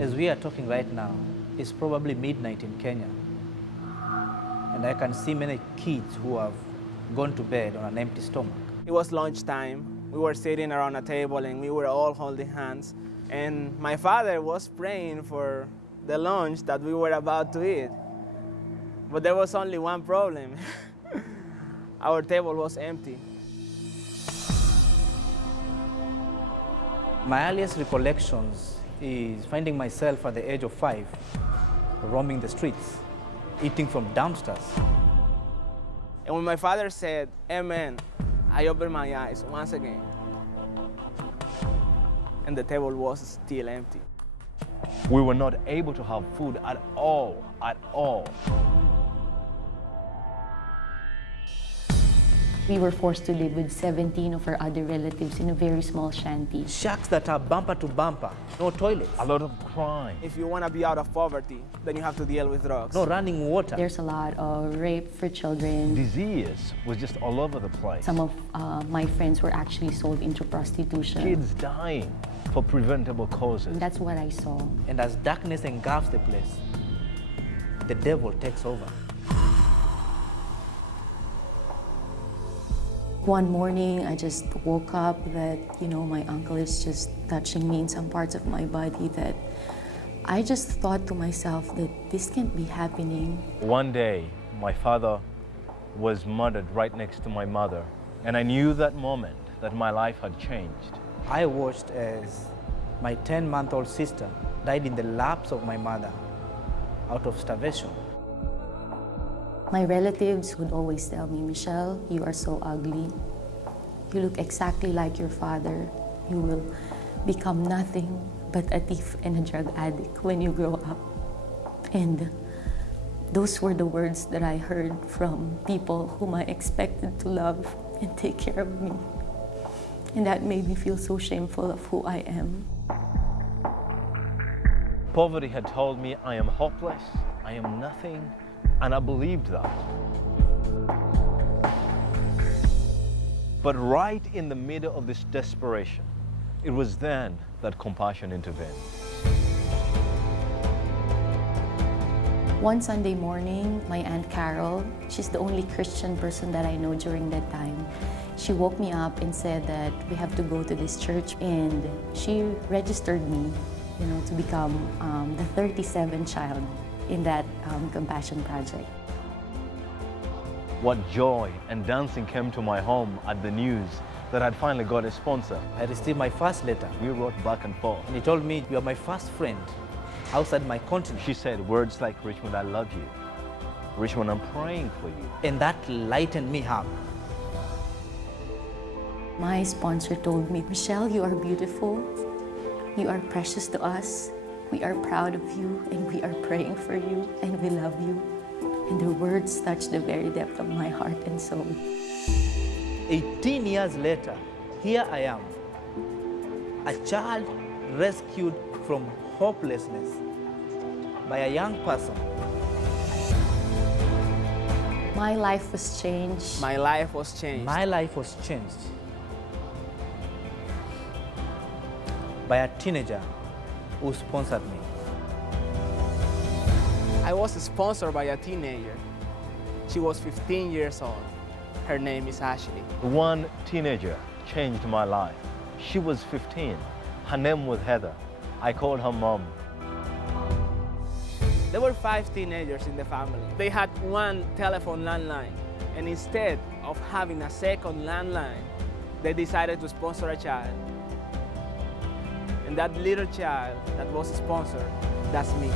As we are talking right now, it's probably midnight in Kenya, and I can see many kids who have gone to bed on an empty stomach. It was lunchtime. We were sitting around a table and we were all holding hands. And my father was praying for the lunch that we were about to eat. But there was only one problem. Our table was empty. My earliest recollections is finding myself at the age of 5, roaming the streets, eating from dumpsters. And when my father said, "Amen," I opened my eyes once again. And the table was still empty. We were not able to have food at all. We were forced to live with 17 of our other relatives in a very small shanty. Shacks that are bumper to bumper, no toilets. A lot of crime. If you want to be out of poverty, then you have to deal with drugs. No running water. There's a lot of rape for children. Disease was just all over the place. Some of my friends were actually sold into prostitution. Kids dying for preventable causes. And that's what I saw. And as darkness engulfs the place, the devil takes over. One morning, I just woke up that, my uncle is just touching me in some parts of my body, that I just thought to myself that this can't be happening. One day, my father was murdered right next to my mother, and I knew that moment that my life had changed. I watched as my 10-month-old sister died in the laps of my mother out of starvation. My relatives would always tell me, "Michelle, you are so ugly. You look exactly like your father. You will become nothing but a thief and a drug addict when you grow up." And those were the words that I heard from people whom I expected to love and take care of me. And that made me feel so shameful of who I am. Poverty had told me I am hopeless, I am nothing, and I believed that. But right in the middle of this desperation, it was then that compassion intervened. One Sunday morning, my Aunt Carol, she's the only Christian person that I know during that time, she woke me up and said that we have to go to this church, and she registered me, to become the 37th child in that compassion project. What joy and dancing came to my home at the news that I'd finally got a sponsor. I received my first letter. We wrote back and forth. And he told me, "You are my first friend outside my continent." She said words like, "Richmond, I love you. Richmond, I'm praying for you." And that lightened me up. My sponsor told me, "Michelle, you are beautiful. You are precious to us. We are proud of you, and we are praying for you, and we love you." And the words touched the very depth of my heart and soul. 18 years later, here I am, a child rescued from hopelessness by a young person. My life was changed. My life was changed. My life was changed by a teenager who sponsored me. I was sponsored by a teenager. She was 15 years old. Her name is Ashley. One teenager changed my life. She was 15. Her name was Heather. I called her mom. There were 5 teenagers in the family. They had one telephone landline, and instead of having a second landline, they decided to sponsor a child. And that little child that was sponsored, that's me.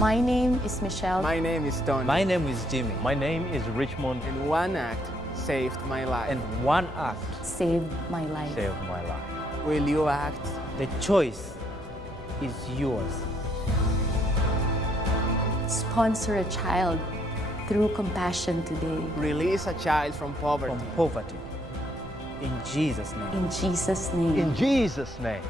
My name is Michelle. My name is Tony. My name is Jimmy. My name is Richmond. And one act saved my life. And one act Saved my life. Saved my life. Will you act? The choice is yours. Sponsor a child through compassion today. Release a child from poverty. From poverty. In Jesus' name. In Jesus' name. In Jesus' name.